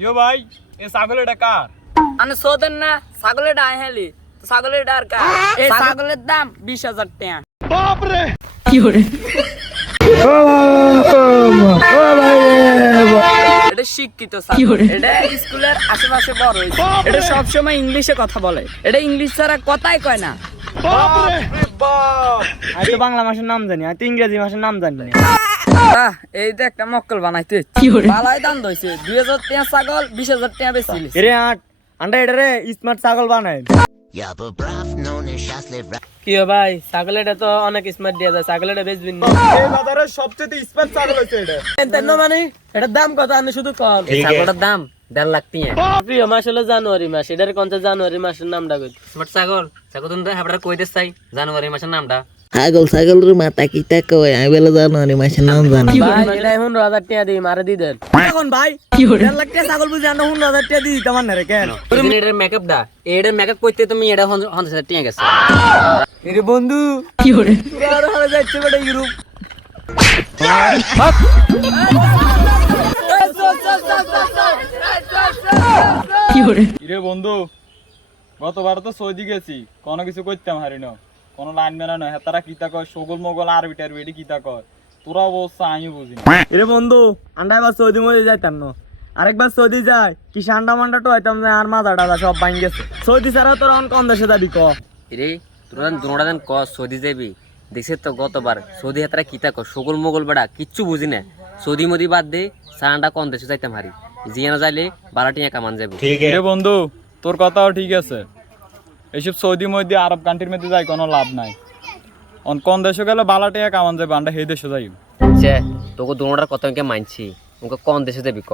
ইয়ো ভাই এ ছাগল এটা কার? আনে সোদেন না ছাগলের ডাই হেলি তো ছাগলের ডার কা এই ছাগলের দাম 20,000 টাকা। বাপ রে এটা শিক্ষিত ছাগল। এটা স্কুলের আশেপাশে বড় হইছে। এটা সব সময় ইংলিশে কথা বলে। এটা ইংলিশ ছাড়া কথাই কয় না। বাপ রে বাপ। আমি তো বাংলা মাসের নাম জানি, আমি তো ইংরেজি মাসের নাম জানি না। এই তো একটা মক্কল বানাইতে বালাই দাম দইছে 2,000 টাকা ছাগল 20,000 টাকা বেচিলি। এরে আন্ডা এটা রে স্মার্ট ছাগল বানায়। কি ভাই ছাগলেটা তো অনেক স্মার্ট দিয়া যায়, ছাগলেটা বেচবিন না এই বাজারে সবচেয়ে স্মার্ট ছাগল হইছে এটা। মানে এটার দাম কত আপনি শুধু কম। এই ছাগলটার দাম 1.5 লাখ টাকা। প্রিয় মাস হলো জানুয়ারি মাস, এটার কোন জানুয়ারি মাসের নামটা কই? স্মার্ট ছাগল ছাগল তুমি হাবড়া কই দেছ চাই জানুয়ারি মাসের নামটা। ছাগলের মাথা কি কয় আমি বলে জানুয়ারি মাসের নাম জানি। ভাই এটা 15,000 টাকা দিই মারে দি দেন। এখন ভাই 1.5 লাখ টাকা ছাগল বুঝি আমরা 15,000 টাকা দিই তেমন না রে কেন? এটার মেকআপ দা এটার মেকআপ করতে তুমি এটা 50,000 টাকা গেছে। এরে বন্ধু তোরা আরো হারে যাচ্ছে বেটা ইউরোপ। কিরে বন্ধু গতবার তো সৌদি গেছি কোনো কিছু করতাম হারি না, কোনো লাইন মেলা নয়। তারা কিতা কয় সগল মগল আর বিটার বেডি কিতা কয় তোরা অবস্থা আমি বুঝি না। এরে বন্ধু আন্ডা এবার সৌদি মধ্যে যাইতাম না, আরেকবার সৌদি যাই কি সান্ডা মান্ডা তো হইতাম যে আর মাথা টাদা সব ভাঙ গেছে। সৌদি ছাড়া তোর অন কোন দেশে যাবি ক? রে তোরা দুনোটা দেন ক সৌদি যাবি দেখছে তো গতবার সৌদি হাতারা কিতা কয় সগল মগল বেড়া কিচ্ছু বুঝি না। সৌদি মদি বাদ দে সান্ডা কোন দেশে যাইতাম হারি জিয়ানো যাইলে 12 টাকা কামান যাবো। রে বন্ধু তোর কথাও ঠিক আছে, এইসব সৌদি মধ্যে আরব কান্ট্রির মধ্যে যাই কোনো লাভ নাই। অন কোন দেশে গেলে 12 টাকা কামান যাবে, আমরা সেই দেশে যাই। সে তোকে দুনোটার কথা আমি মানছি, ওকে কোন দেশে যাবি ক?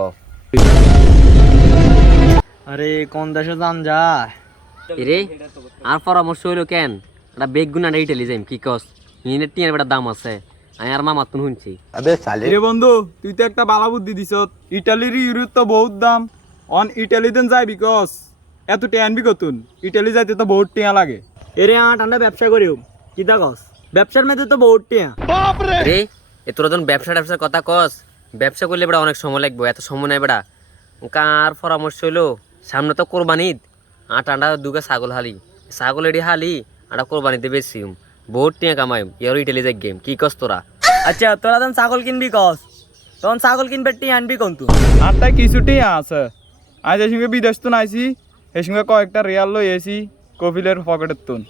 আরে কোন দেশে যান যায়? রে আর পরামর্শ হইলো কেন একটা বেগুন আর ইটালি যাইম কি কস? ইনের টিয়ার বেটা দাম আছে আমি আর মামা তুন শুনছি। রে বন্ধু তুই তো একটা বালা বুদ্ধি দিছ, ইটালির ইউরো তো বহুত দাম। অন ইটালি দেন যাই বিকজ এত টেন বি কতুন ইটালি যাইতে তো বহুত টিয়া লাগে। এরে আন্ডা ব্যবসা করিও কি তা কস? ব্যবসার মধ্যে তো বহুত টিয়া। রে এ তোরা যখন ব্যবসার কথা কস, ব্যবসা করলে বেড়া অনেক সময় লাগবে, এত সময় নাই বেড়া। কার পরামর্শ হইলো সামনে তো কোরবানি ঈদ, আটা দুগা ছাগল হালি ছাগল এডি হালি আটা কোরবানিতে বেশি বহুত টিয়া কামাই ইয়ার ইটালি যাই গেম কি কস তোরা? আচ্ছা তোরা তখন ছাগল কিনবি কস, তখন ছাগল কিনবে টিয়া আনবি কোন তুই? আর তাই কিছু টিয়া আছে। আজ এই সঙ্গে বিদেশ তো নাইছি, এই সঙ্গে কয়েকটা রিয়াল লই এসি কপিলের পকেটের তুন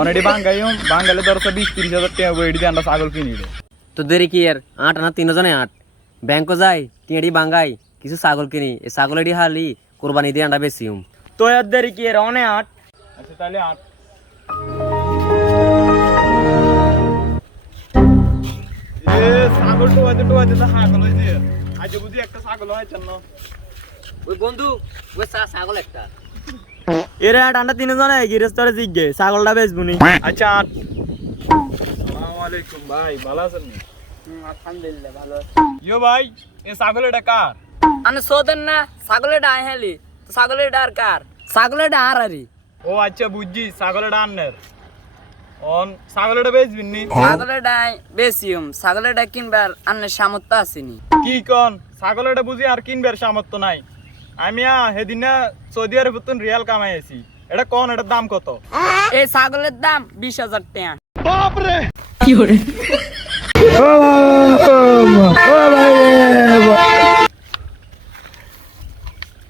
অনেডি বাঙ্গাইম বাঙ্গালে ধরো 20-30 হাজার টাকা বইডি দিয়ে আমরা ছাগল কিনি রে। তো দেরি কি আর আট আনা 3 জনে আট ব্যাংকও যাই টিয়াডি বাঙ্গাই কিছু ছাগল কিনি এই ছাগল এডি হালি কোরবানি দিয়ে আন্ডা বেশি তো এর দেরি কি এর অনে আট। আচ্ছা তাহলে আট ছাগল টোয়াতে তো ছাগল হয়েছে। আজ বুঝি একটা ছাগল হয়েছে না ওই বন্ধু ওই ছাগল একটা। এরে আট আন্ডা 3 জনে গিরেস্তরে জিগে ছাগলটা বেচবুনি। আচ্ছা আট। আসসালামু আলাইকুম ভাই, ভালো আছেন? আলহামদুলিল্লাহ ভালো আছি। ইয়ো ভাই এ ছাগল এটা কার? আনে সোদেন না ছাগলের ডাই হেলি তো ছাগলের ডার কার? ছাগলের ডার আরি। ও আচ্ছা বুঝছি ছাগল এটা আন্নের। অন ছাগল এটা বেচবিন নি? ছাগলের ডাই বেশিম ছাগলের ডাই কিনবার আন্নের সামর্থ্য আসেনি। কি কন ছাগল এটা বুঝি আর কিনবার সামর্থ্য নাই? আমি সেদিন না সৌদি আরব রিয়াল কামাইছি, এটা কোন এটার দাম কত? এই ছাগলের দাম 20,000 টাকা। বাপ রে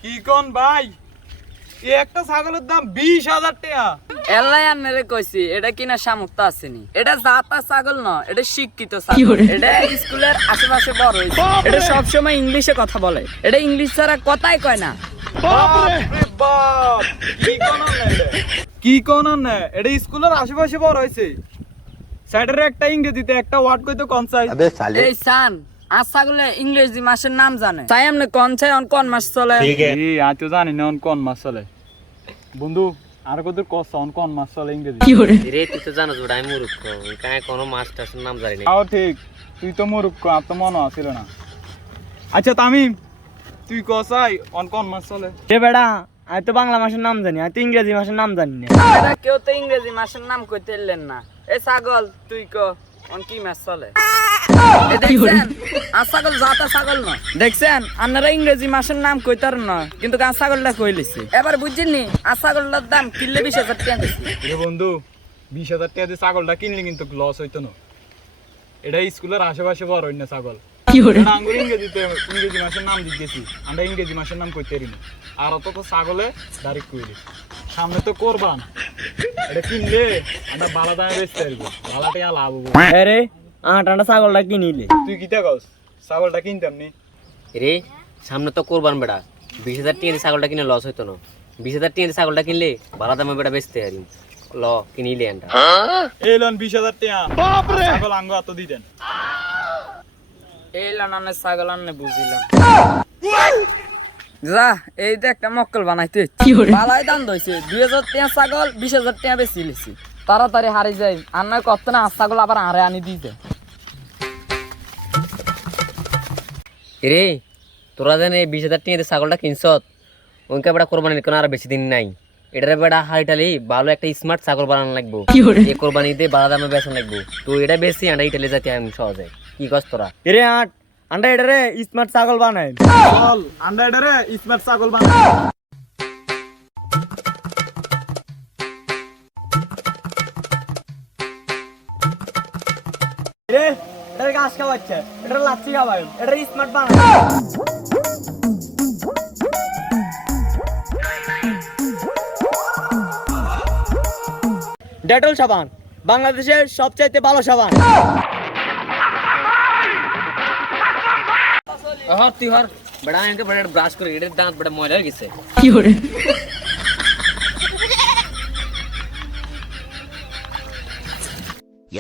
কি কন ভাই এ একটা ছাগলের দাম 20,000 টাকা? এলাই আন্নারে কইছি এটা কিনা সামর্থ্য আসেনি। এটা জাতা ছাগল না, এটা শিক্ষিত ছাগল। এটা স্কুলের আশেপাশে বড় হইছে। এটা সব সময় ইংলিশে কথা বলে। এটা ইংলিশ ছাড়া কথাই কয় না। বাপ রে বাপ কি কোন না এটা? কি কোন না এটা স্কুলের আশেপাশে বড় হইছে। সাইডের একটা ইংরেজিতে একটা ওয়ার্ড কইতো কোন চাই? এই সান আর ছাগলে ইংরেজি মাসের নাম জানে তাই আমনে কোন চাই অন কোন মাস চলে? এই আজ তো জানি না অন কোন মাস চলে। বন্ধু আর কত কস অন কোন মাস চলে ইংরেজি? রে তুই তো জানো জোড়াই মূর্খ কায় কোন মাস টাসের নাম জানি না। তাও ঠিক, তুই তো মূর্খ, আর তো মনে আছিল না। আচ্ছা তামিম তুই কসাই অন কোন মাস চলে? এ বেড়া আমি তো বাংলা মাসের নাম জানি, আমি তো ইংরেজি মাসের নাম জানি না। এটা কেউ তো ইংরেজি মাসের নাম কইতে এলেন না। এই ছাগল তুই ক অন কি মাস চলে? দেখছেন আর ছাগল জাতা ছাগল না দেখছেন আপনারা ইংরেজি মাসের নাম কইতার না কিন্তু আর ছাগলটা কইলিছি এবার বুঝছেননি আর ছাগলটার দাম কিনলে 20,000 টাকা দিছি রে বন্ধু 20,000 টাকা দিয়ে ছাগলটা কিনলে কিন্তু লস হইতো না। এটা স্কুলের আশেপাশে বড় হইনা ছাগল। আঙ্গুর ইংরেজি মাসের নাম দিয়েছি, আমরা ইংরেজি মাসের নাম কইতে পারি না। আর অত তো ছাগলে ডাইরেক্ট কইলি সামনে তো কোরবান, এটা কিনলে আমরা বালা দামে বেচতে পারবো, বালাটা লাভ হবো। আরে আটা ছাগলটা কিনিলে তুই কিতা কস ছাগলটা কিনতাম নি? রে সামনে তো কোরবান বেটা, 20,000 টাকা দিয়ে ছাগলটা কিনে লস হইতো না। 20,000 টাকা দিয়ে ছাগলটা কিনলে ভালো দামে বেটা বেচতে পারি। ল কিনিলে আনটা এই লন 20,000 টাকা ছাগল আঙ্গ এত দিতেন। এই লানানে ছাগল আননে বুঝিলাম যা এই তো একটা মক্কল বানাইতে বালাই দাম দইছে 2,000 টাকা ছাগল 20,000 টাকা বেশি লিছি তাড়াতাড়ি হারি যাই আর নয় কত না ছাগল আবার আরে আনি দিতে রে তোরা জানে 20,000 টাকা দিয়ে ছাগলটা কিনছত ওইটা বেটা কোরবানির কোনো আর বেশি দিন নাই। এটারে বেটা হাইটালি ভালো একটা স্মার্ট ছাগল বানানো লাগবো, এই কোরবানিতে ভালো দামে বেচন লাগবো। তো এটা বেশি আন্ডা ইটালি যাতে আমি সহজে কি কস তোরা? এরে আন্ডা এটারে স্মার্ট ছাগল বানাই চল আমরা এটারে স্মার্ট ছাগল বানাই। রে এটারে ঘাস খাওয়াচ্ছে, এটা লাচ্ছি খাওয়াই, এটা স্মার্ট বানাই। ডেটল সাবান বাংলাদেশের সবচাইতে ভালো সাবান। হর তুই হর বেটা আমাকে বেটা ব্রাশ করে এটার দাঁত বেটা ময়লা হয়ে গেছে।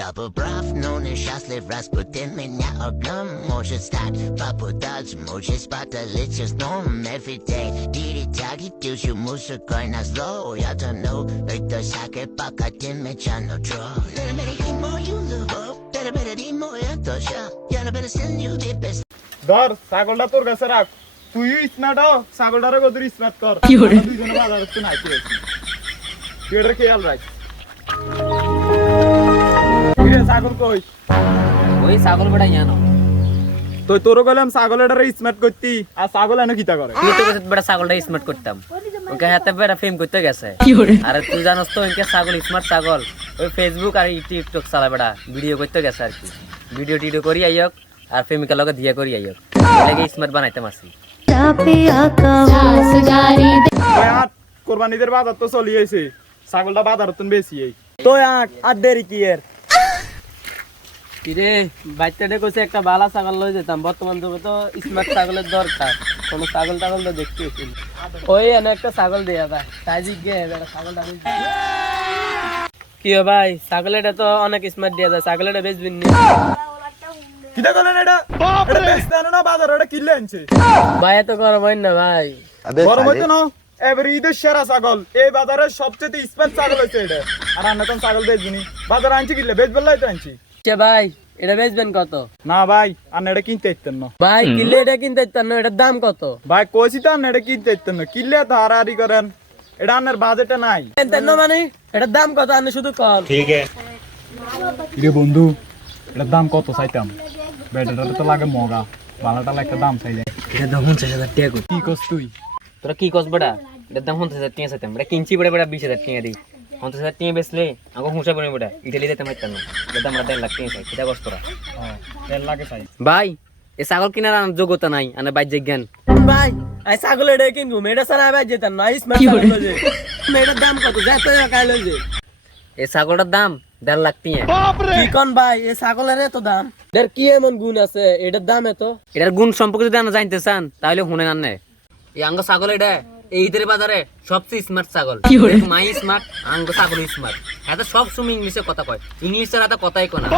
Я бы прав, но несчастлив, разбуди меня огнем. Может стать попадать, может спаталить сном. Every day, дири-тяги, тюжу музыкой на зло. Я тону, это всякое, пока ты меня не трогал. Better мою любовь, better мою душу. Я не better send you the best. ধর ছাগলটা তোর কাছে রাখ, তুই স্মার্ট হ, ছাগলটারে কত স্মার্ট কর। দুইজনে বাজারে তো নাইতে আছি, তুই এটার খেয়াল রাখ। ছাগল কই? ওই ছাগল বেটা জানো তো তোর গেলাম ছাগল এটারে স্মার্ট করতি, আর ছাগল এনে কিতা করে? তুই তো বেটা ছাগলটা স্মার্ট করতাম, ওকে হাতে বেটা ফেম করতে গেছে। আরে তুই জানোস তো ওইকে ছাগল স্মার্ট ছাগল ওই ফেসবুক আর টিকটক চালা বেটা ভিডিও করতে গেছে আর কি। ভিডিও টিডিও করি আইয়ক আর প্রেমিকার লগে দিয়া করি আইয়ক, এলাকে স্মার্ট বানাইতাম আসি। কোরবানিদের বাজার তো চলিয়েছে, ছাগলটা বাজার তো বেশি। তো আর দেরি কি এর? কিরে বাচ্চাটা কইছে একটা বালা ছাগল লই যেতাম, বর্তমান যুগে তো স্মার্ট ছাগলের দরকার। কোনো ছাগল টাগল তো দেখতে হইছিল, ওই এনে একটা ছাগল দেয়া ভাই তাই জিজ্ঞে ছাগলটা কি ভাই ছাগলটা তো অনেক স্মার্ট দেয়া যায়, ছাগলটা বেচবেন নি? কিতা করলেন এটা? এটা বেচতে আনো না বাজার, এটা কিনলে আনছে ভাই এত গরম হয় না ভাই, গরম হইতো না। এবার ঈদের সেরা ছাগল এই বাজারের সবচেয়ে স্মার্ট ছাগল হচ্ছে এটা। আর আমরা তো ছাগল বেচবিনি, বাজারে আনছি কিনলে বেচবেলাই তো আনছি। ভাই এটা বেচবেন কত? না ভাই আর এটা কিনতে ইতেন না ভাই কিনলে এটা কিনতে ইচ্ছেন না, এটার দাম কত? ভাই কইছি তো এটা কিনতে ইতেন না, কিনলে তো হারাহারি করেন, এটা আপনার বাজেটে নাই। মানে এটার দাম কত আপনি শুধু কন। ঠিক আছে রে বন্ধু, এটার দাম কত চাইতাম? বেটাটা তো লাগে মগা, বালাটা একটা দাম চাই যায়। এটা দাম 50,000 টাকা। কি কস তুই? তোরা কি কস বেটা? এটার দাম 50,000 টাকা চাইতাম, এটা কিনছি বেটা বেটা 20,000 টাকা দিই। 50,000 টাকা বেচলে আমাকে হুঁসা পড়ে বেটা ইটালি যেতে পারতাম না, এটা আমরা 1.5 লাখ টাকা চাই। এটা কস তোরা? হ্যাঁ 1.5 লাখ চাই। ভাই এই ছাগল কেনার যোগ্যতা নাই, আনে বাজ্যে জ্ঞান। ভাই আই ছাগল এটা কিনবো, এটা ছাড়া ভাই যেতাম না। স্মার্ট ছাগল লই যে এটার দাম কত? যাতে কাই লই যে এই ছাগলটার দাম 1.5 লাখ টাকা। কি কোন ভাই এই ছাগলের এত দাম? এর কি এমন গুণ আছে এটার দাম এত? এটার গুণ সম্পর্কে যদি আমরা জানতে চান তাহলে শুনে আনে এই আঙ্গ ছাগল এটা এই ঈদের বাজারে সবচেয়ে স্মার্ট ছাগল। মাই স্মার্ট, আঙ্গ ছাগল স্মার্ট। এত সব সময় ইংলিশে কথা কয়, ইংলিশের এত কথাই কয় না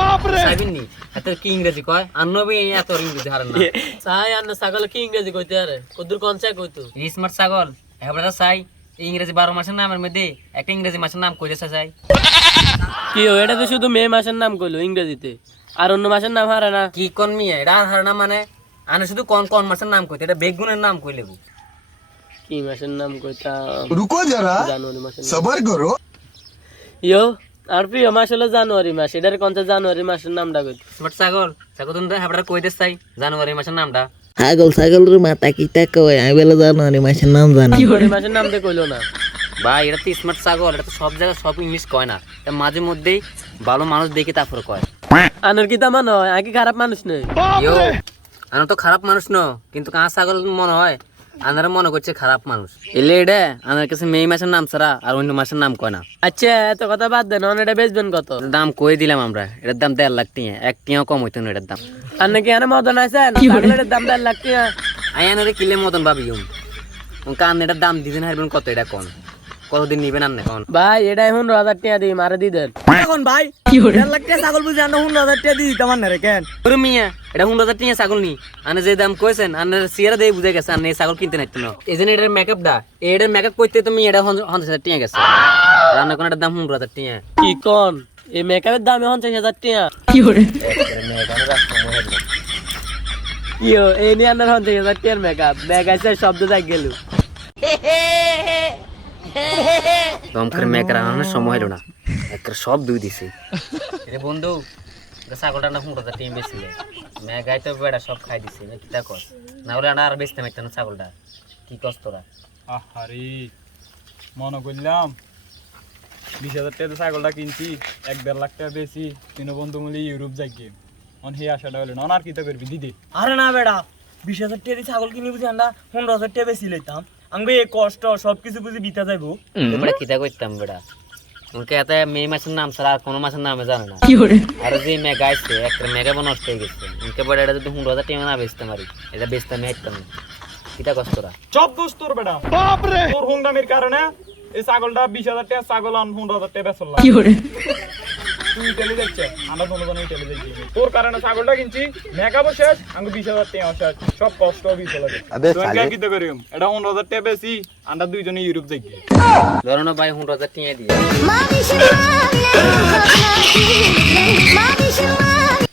সাইবেন নি, এত কি ইংরেজি কয় আর নবী এত ইংরেজি হারেন না। চাই আর ছাগল কি ইংরেজি কইতে আরে কদুর কোন চাই কইতো স্মার্ট ছাগল এবারে চাই ইংরেজি 12 মাসের নামের মধ্যে একটা ইংরেজি মাসের নাম কইতেছে চাই। কি এটা তো শুধু মে মাসের নাম কইলো ইংরেজিতে, আর অন্য মাসের নাম হারে না। কি কোন মিয়া এটা হারে না মানে আনে শুধু কোন কোন মাসের নাম কইতে, এটা বেগুনের নাম কই লেবু। কি মাসের নাম কইতাম? रुको जरा জানুয়ারি মাসের सबर करो। ইয়ো আর প্রিয় মাস হলো জানুয়ারি মাস, এটার কোনটা জানুয়ারি মাসের নামটা কই? স্মার্ট ছাগল ছাগল তুমি হাবড়া কই দিস চাই জানুয়ারি মাসের নামটা। ছাগল ছাগলের মাথা কিতা কয় আমি বলে জানুয়ারি মাসের নাম জানি। জানুয়ারি মাসের নাম দিয়ে কইলো না ভাই এটা তো স্মার্ট ছাগল, এটা তো সব জায়গায় সব ইংলিশ কয় না, এটা মাঝে মধ্যেই ভালো মানুষ দেখে তারপর কয়। আনার কি তা মনে হয় আগে খারাপ মানুষ নেই? ইয়ো আনা তো খারাপ মানুষ ন, কিন্তু কাঁচা ছাগল মনে হয় আনারা মনে করছে খারাপ মানুষ। এলে এটা আনার কাছে মে মাসের নাম ছাড়া আর অন্য মাসের নাম কয় না। আচ্ছা এত কথা বাদ দেন, এটা বেচবেন কত? দাম কই দিলাম আমরা, এটার দাম 1.5 লাখ টাকা, 1 টাকাও কম হইতো না এটার দাম। আর নাকি এনে মদন আছেন ছাগলের দাম 1.5 লাখ টাকা? আই আনারে কিলে মতন ভাবি কান এটার দাম দিবেন হারবেন কত, এটা কোন কতদিন নিবেন আপনি কোন? ভাই এটা 15,000 টাকা দিই, মারে দি দেন। এখন ভাই 1.5 লাখ টাকা ছাগল বুঝি আমরা 15,000 টাকা দিয়ে দিতাম না রে কেন? ওরে মিয়া এটা 15,000 টাকা ছাগল নি, আনে যে দাম কইছেন আনে সিয়ারা দিয়ে বুঝে গেছে আনে এই ছাগল কিনতে নাইতো না। এজন্য এটার মেকআপ দা এটার মেকআপ করতে তুমি এটা 50,000 টাকা গেছে, রান্না কোন এটার দাম 15,000 টাকা। কি কোন এই মেকআপের দাম 50,000 টাকা? ইয়ো এই নিয়ে আনার 50,000 টাকার মেকআপ ব্যাগ আছে শব্দ যাই গেল। দমকার মেকআপ আনার সময় হলো না, একটা সব দুই দিছে। রে বন্ধু ছাগলটা না 15,000 টাকা বেচছিলে, মেগাই তো বেড়া সব খাই দিছে না, কি তা কর না হলে আর বেচতে মাইতো না ছাগলটা, কি কষ্ট তোরা? আহারে মনে করলাম 20,000 টাকা ছাগলটা কিনছি, 1.5 লাখ টাকা বেশি তিন বন্ধু মিলে ইউরোপ যাই গিয়ে অন হে আশাটা হলো না, আর কি তো করবি দিদি? আরে না বেড়া 20,000 টাকা দিয়ে ছাগল কিনে বুঝি আমরা 15,000 টাকা বেশি লইতাম। আমি এই কষ্ট সবকিছু বুঝি বিতা যাইবো। তোমরা কি তা করতাম বেড়া, ওকে এত মে মাসের নাম ছাড়া আর কোনো মাসের নামে জানে না। আর যে মেগা আইছে একটা মেগা নষ্ট হয়ে গেছে, ওকে বড় এটা যদি 15,000 টাকা না বেচতে পারি এটা বেচতে আমি হাইতাম না, কিটা কষ্ট তোরা? সব দোষ তোর বেটা, বাপরে তোর হুংডামির কারণে এই ছাগলটা 20,000 টাকা ছাগল আন 15,000 টাকা বেচলাম। তুই ইটালি যাচ্ছে আমরা দুজন ইটালি যাচ্ছি, তোর কারণে ছাগলটা কিনছি, মেকআপও শেষ, আমি 20,000 টাকা শেষ, সব কষ্ট বিছে লাগে। তুই কি তো করিম এটা 15,000 টাকা বেশি, আমরা দুইজনে ইউরোপ যাই গিয়ে ধরো না ভাই 15,000 টাকা দিয়ে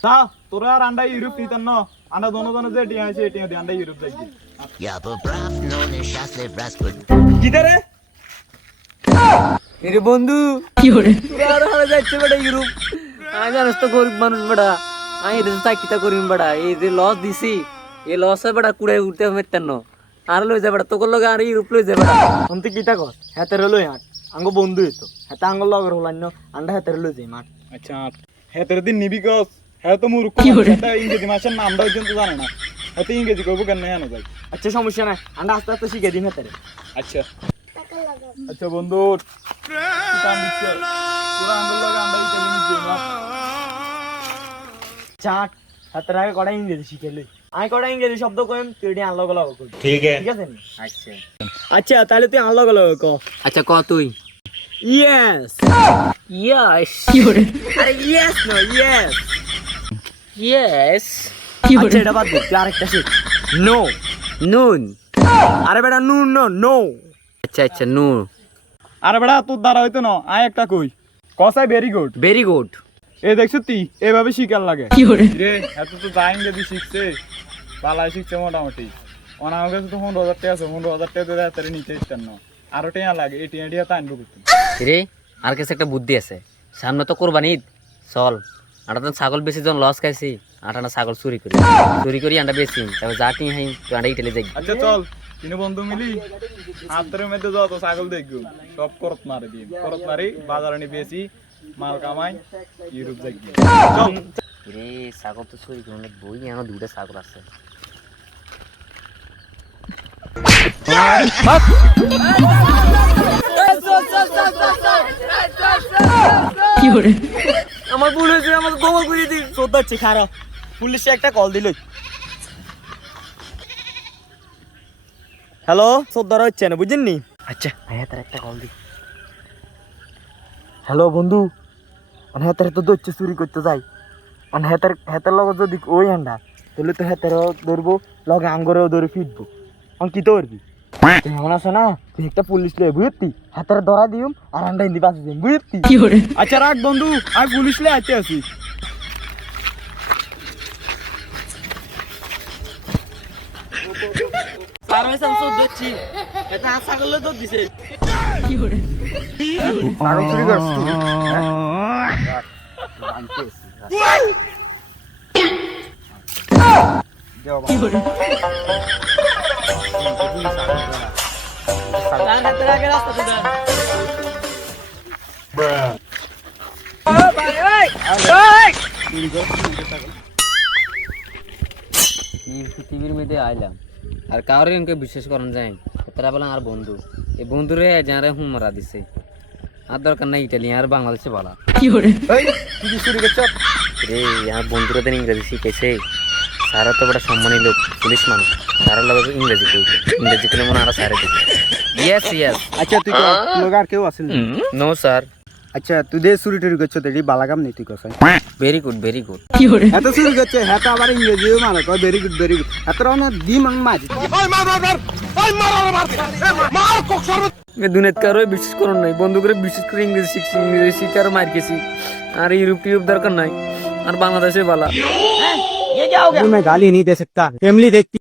তা তোরা আর আন্ডা ইউরোপ নিতাম না, আমরা দুজন যে টিয়া আছে টিয়া দিয়ে আন্ডা ইউরোপ যাই গিয়ে। Я бы прав, но несчастлив Распутин. কি রে? এরে বন্ধু তোরা আর হারা যাচ্ছে বেটা ইউরোপ, আমি জানিস তো গরিব মানুষ বেটা, আমি এদের চাকরিটা করিম বেটা, এই যে লস দিছি এই লসে বেটা কুড়ে উঠতে পারতেন না, আর লই যা বেটা তোর লগে আর ইউরোপ লই যা বেটা। অন্তে কিতা কর হেতের লই হাট আঙ্গ বন্ধু হইতো হেতে আঙ্গ লগর হলান না আন্ডা হেতের লই যাই মাঠ। আচ্ছা হ্যাঁ তোর দিন নিবি কস, হ্যাঁ তো মূর্খ, এটা ইংরেজি মাসের নামটা পর্যন্ত জানে না, হ্যাঁ ইংরেজি করবো কেন না যাই। আচ্ছা সমস্যা নাই আন্ডা আস্তে আস্তে শিখে দিন হেতের। আচ্ছা আচ্ছা বন্ধু কি কাম দিচ্ছে পুরা আঙ্গুল লাগে আমরা ইটালি নিয়ে যাই চাট হেতের আগে কটা ইংরেজি শিখে লই, আমি কটা ইংরেজি শব্দ কইম তুই এটি আনলগ লগ করবি, ঠিক আছে? আচ্ছা আচ্ছা তাহলে তুই আনলগ লগ ক। আচ্ছা ক তুই ইয়েস ইয়াস আরে ইয়েস নো ইয়েস। ইয়েস আচ্ছা এটা বাদ দে তুই আরেকটা শিখ, নো। নুন। আরে বেটা নুন নো নো। আচ্ছা আচ্ছা নুন। আরে বেটা তোর দ্বারা হইতো না, আয় একটা কই কসাই ভেরি গুড। Very good. এ দেখছো তুই এভাবে শিকার লাগে রে, এত তো যা ইংরেজি শিখছে বালাই শিখছে মোটামুটি, আমার কাছে তো 15,000 টাকা আছে, 15,000 টাকা দিয়ে হাতে নিতে ইচ্ছেন না, আরো টিয়া লাগে এই টিয়া টিয়া টানবো করতে। রে আর কাছে একটা বুদ্ধি আছে, সামনে তো কোরবানি ঈদ, চল আটা ছাগল বেশি যখন লস খাইছি আটানা ছাগল চুরি করি আন্ডা বেশি, তারপর যা টিং হাই তুই আন্ডা ইটালি যাই। আচ্ছা চল তিন বন্ধু মিলি হাতের মধ্যে যত ছাগল দেখবো সব করত মারি দিই, করত মারি বাজারে নিয়ে বেশি মাল কামাই ইউরোপ যাই। রে ছাগল তো চুরি করে বই এনো দুটা ছাগল আছে। আমার ভুল হয়েছে আমাকে গোমা করে দিই চোদ্দাচ্ছি খারাপ পুলিশে একটা কল দিল। হ্যালো চোদ্দার হচ্ছে না বুঝেননি? আচ্ছা ভাইয়া তার একটা কল দি। হ্যালো বন্ধু হেতারে তো দচ্ছে চুরি করতে যাই, হেতার লগে যদি ওই আন্ডা তাহলে তো হেতারও ধরবো লগে আঙ্গরেও ধরে ফিরবো, আমি কি তো করবি? এমন আছে না তুই একটা পুলিশ লয়ে বুঝতি হাতের ধরা দিম আর আন্ডা হিন্দি বাঁচি দিম বুঝতি। আচ্ছা রাখ বন্ধু আমি পুলিশ লে আইতে আছি। সারা মেসাম চোদ্দ হচ্ছি এটা আশা করলে তো দিছে। ছাগল চুরি করছ তুই তার হাতের আগে রাস্তা দিবেন এই পৃথিবীর মধ্যে আইলাম আর কাউরে এনকে বিশ্বাস করেন যায় তারা বলেন আর বন্ধু এই বন্ধুরে যারা হুম মারা দিছে আর দরকার নাই ইটালিয়ান আর বাংলাদেশে বলা এই তুই চুরি করছ রে আমার বন্ধুরা তো ইংরেজি শিখেছে সারা তো বড় সম্মানী লোক পুলিশ মানুষ সারা লোক ইংরেজি কইছে ইংরেজি কইলে মনে আর সারে দিবে ইয়েস ইয়েস আচ্ছা তুই লোক আর কেউ আসেন নো স্যার আচ্ছা তুই দে চুরি টুরি করছ তো এটি বালাকাম নেই তুই কসাই ভেরি গুড ভেরি গুড এত চুরি করছে হেতা আবার ইংরেজিও মানে কয় ভেরি গুড এত রকমের দিম মাঝ দুনিয়াত কারো বিশ্বাস করুন নাই বন্ধু করে বিশেষ করে ইংরেজি শিখছি ইংরেজি শিখে আর মার খেয়েছি আর ইউরোপ টিউরোপ দরকার নাই আর বাংলাদেশে বালা मैं गाली नहीं दे सकता फैमिली देखती